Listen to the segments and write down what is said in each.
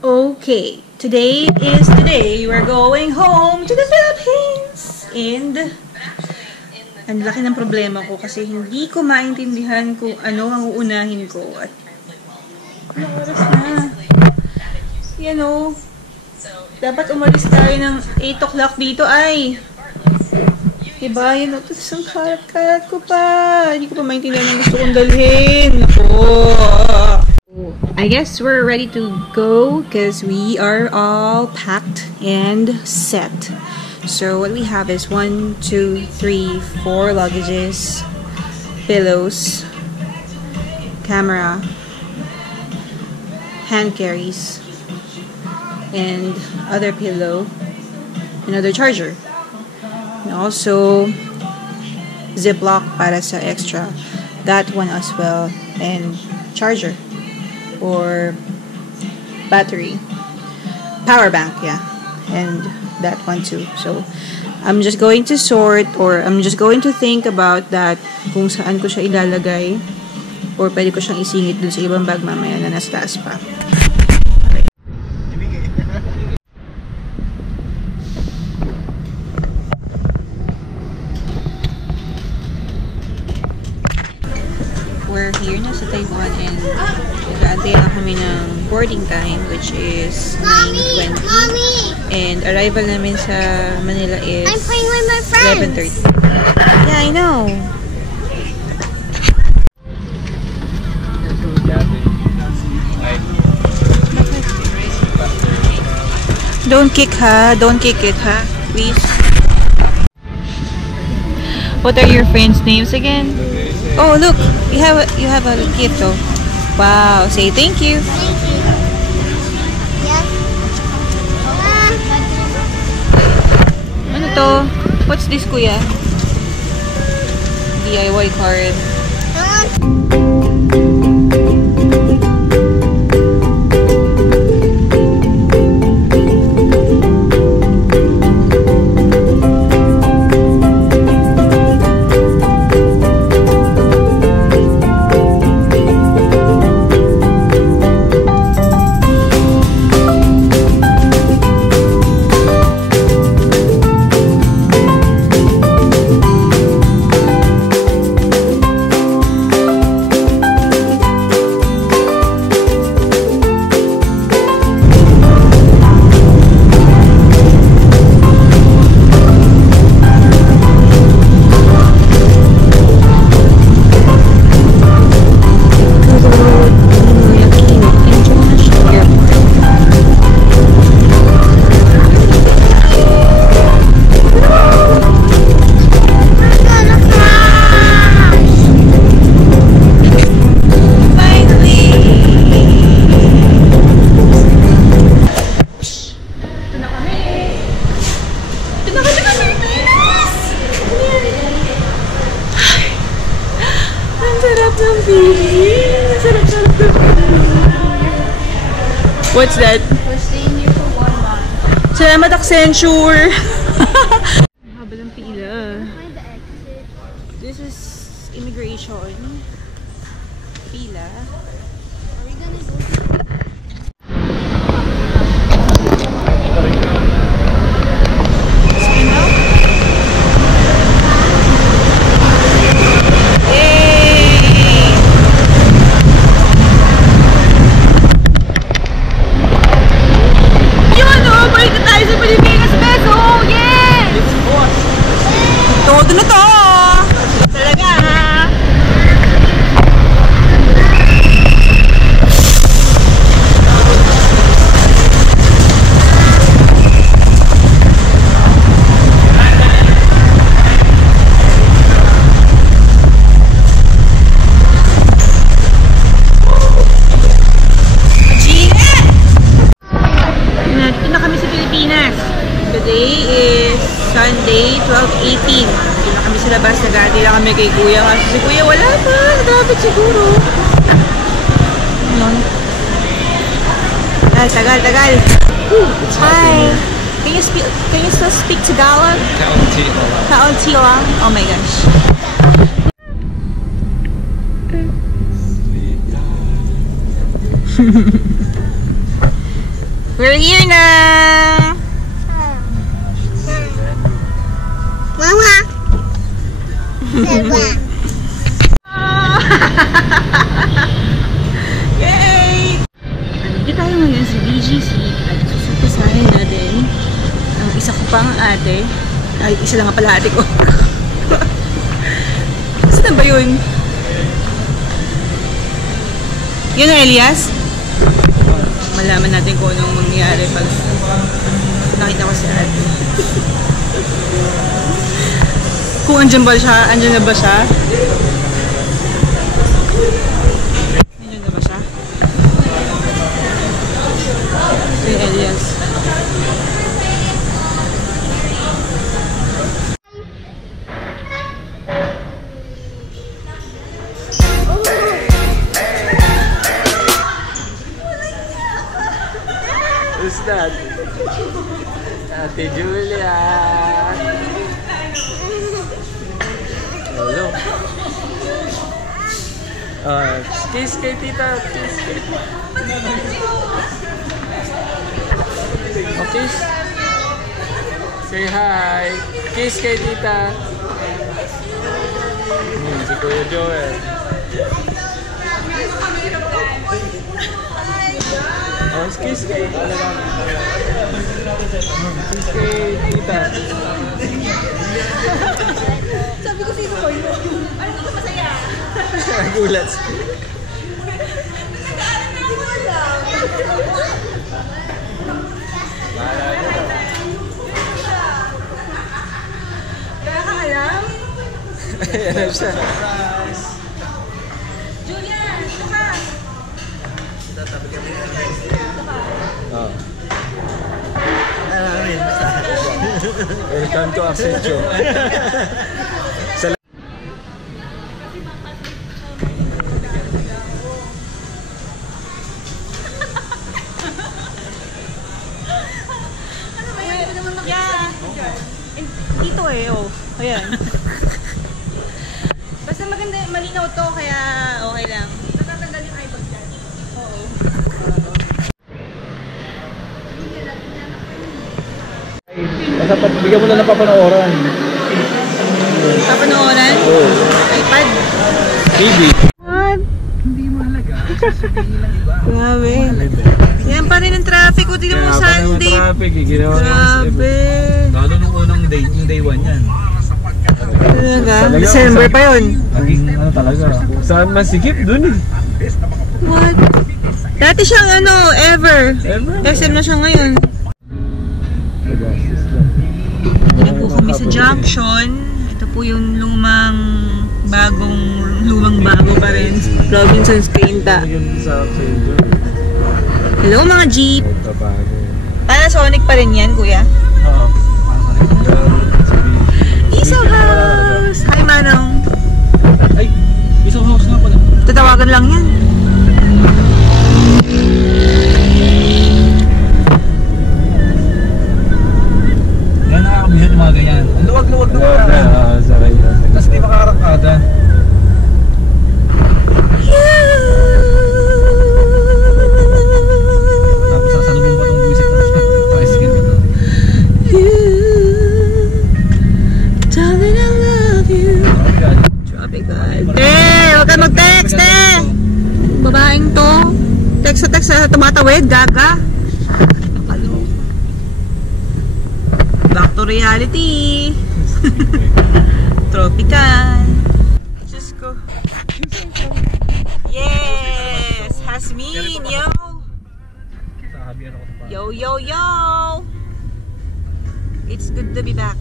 Okay, today is the day we're going home to the Philippines. And ang laki ng problema ko kasi hindi ko maintindihan kung ano ang uunahin ko. At anong oras na? Yan o. Dapat umalis tayo ng 8 o'clock dito ay. Diba? Yan o. Tapos ang karat-karat ko pa. Hindi ko pa maintindihan ang gusto kong dalhin. Ako. I guess we're ready to go because we are all packed and set. So what we have is 1, 2, 3, 4 luggages, pillows, camera, hand carries, and other pillow, another charger, and also Ziploc para sa extra, that one as well, and charger or battery, power bank, yeah, and that one too. So I'm just going to sort, or I'm just going to think about that kung saan ko siya ilalagay, or pwede ko siyang isingit dun sa ibang bag mamaya na nasa taas pa. We're here na sa Taiwan and nag-aantay na kami ng boarding time, which is 9:20. And arrival namin sa Manila is I'm playing with my friends. 11:30. Yeah, I know. Don't kick ha. Don't kick it ha. Please. What are your friends' names again? Oh, look, you have a gift though. Wow, say thank you. Thank you. Yes. Ano to? What's this, kuya? DIY card. What's that? We're staying here for 1 month. Salamat, Accenture! Haba ng pila. This is immigration. Pila. Are we gonna go? Todo na to! Talaga ha! Nandito na kami sa Pilipinas. Today is Sunday, 12/18. Dito na kami sa labas. Nag-aantay na kami kay Kuya. Kasi si Kuya wala pa. Nagapit siguro. Tagal. Hi. Can you still speak Tagalog? Kaunti lang. Oh my gosh. We're here na! Mama! Yay! Nandito tayo ngayon sa BGC at susupusahin natin ang isa ko pang ate. Ay, isa lang nga pala ate ko. Saan ba yun? Yun na, Elias? Malaman natin kung anong mangyayari pag nakita ko si ate. Kung andyan ba siya, andyan na ba siya? Andyan na ba siya? Si Elias. Who's that? Ate Julia! Hello. Kiss kay tita. Kiss kay tita. Oh, kiss. Say hi. Kiss kay tita. Si Kuya Joel. Oh, kiss kay tita. Kiss kay tita. Sabi ko sino ko yun. Ano ko masaya? Gulat. Kaya ka alam? Ayan siya. Julian, ito ka! Oh. Welcome to Accenture. Dito eh, oh. Ayan. Basta maganda, malinaw to, kaya okay lang. Natatanggal yung eyebag dyan. Oo. Basta bigyan mo na ng papanooran. Papanooran? Oo. iPad? TV. What? Hindi mahalaga. Grabe. Yan pa rin ang traffic ko. Tignan mo Sunday. Traffic, ginawa Grabe. lalo nung unang day, yung day 1 yan. Talaga? December pa yun. Naging ano talaga. Saan masikip dun eh. What? Dati siyang ano, ever. SM na siya ngayon. Dito po kami sa junction. Ito po yung lumang bago pa rin. Robinson's Quinta. Hello mga jeep. Panasonic pa rin yan, kuya. Oo. Isaw House! Hi, Manong. Ay, Isaw House nga pala. Tatawagan lang yan. Yan nakakabihan yung mga ganyan. Ang luwag-luwag na mga. Tapos di makakarangkada. Tapos sasalubong pa itong buwisit na siya. Tricycle ito. Darling, I love you. Traffic God. Huwag ka mag-text, babaeng to. Text sa tumatawid, gaga. Back to reality. Tropical. Diyos ko. Yes! Hasmin, yo! Yo, yo, yo! It's good to be back.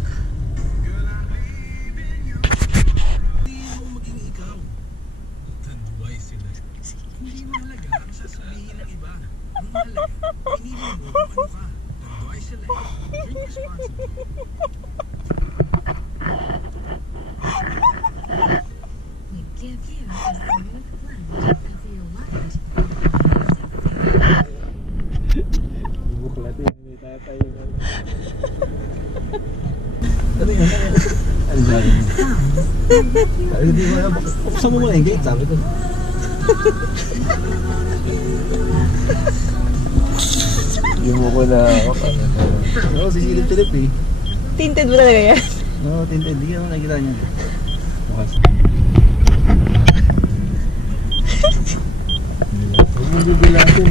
Hindi mo na, buksan mo muna yung gate, sabi ko. Hindi mo ko na... Oo, sisilip-silip eh. Tinted mo talaga yan? Oo, tinted. Hindi ka naman nakikita niya. Bukas. Huwag mo bibilasin.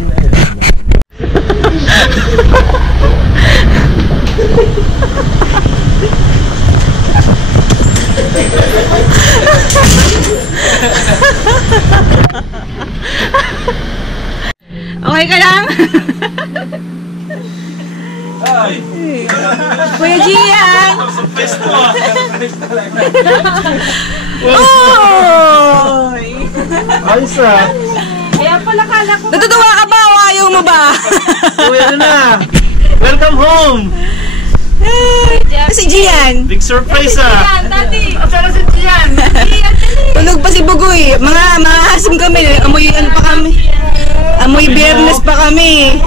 Okay ka lang? Ay! Kuya Gian! Sa pwesto ah! Oy! Ayos ah! Natutuwa ka ba o ayaw mo ba? Uy, ano na? Welcome home! Si Gian! Big surprise ah! Tulog pa si Bugoy. Mga asim kami. Amoy ano pa kami. Amoy biyernes pa kami.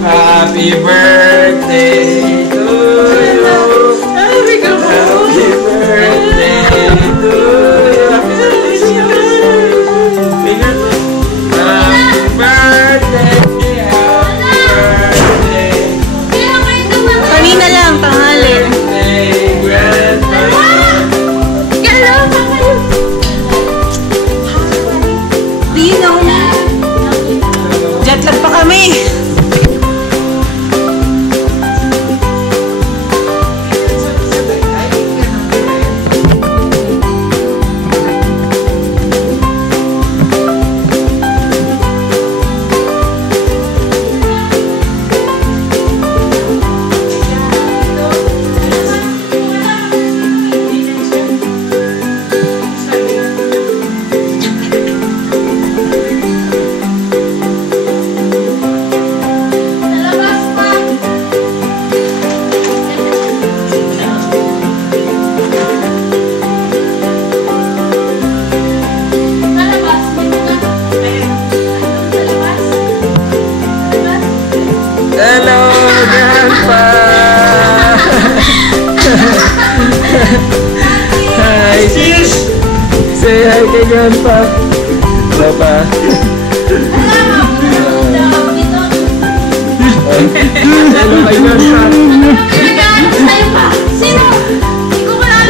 Happy birthday to you! Happy birthday to you! Happy birthday! Kanina lang, tanghali. Do you know me? Jet lag pa kami. Hello, Grandpa! Hi, sis! Say hi kay Grandpa! Papa! Hello kay Grandpa!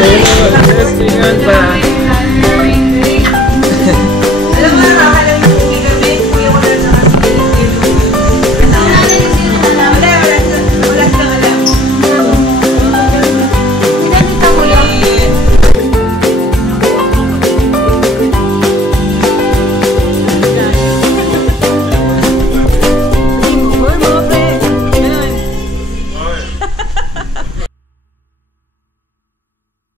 Hello, yes, kay Grandpa!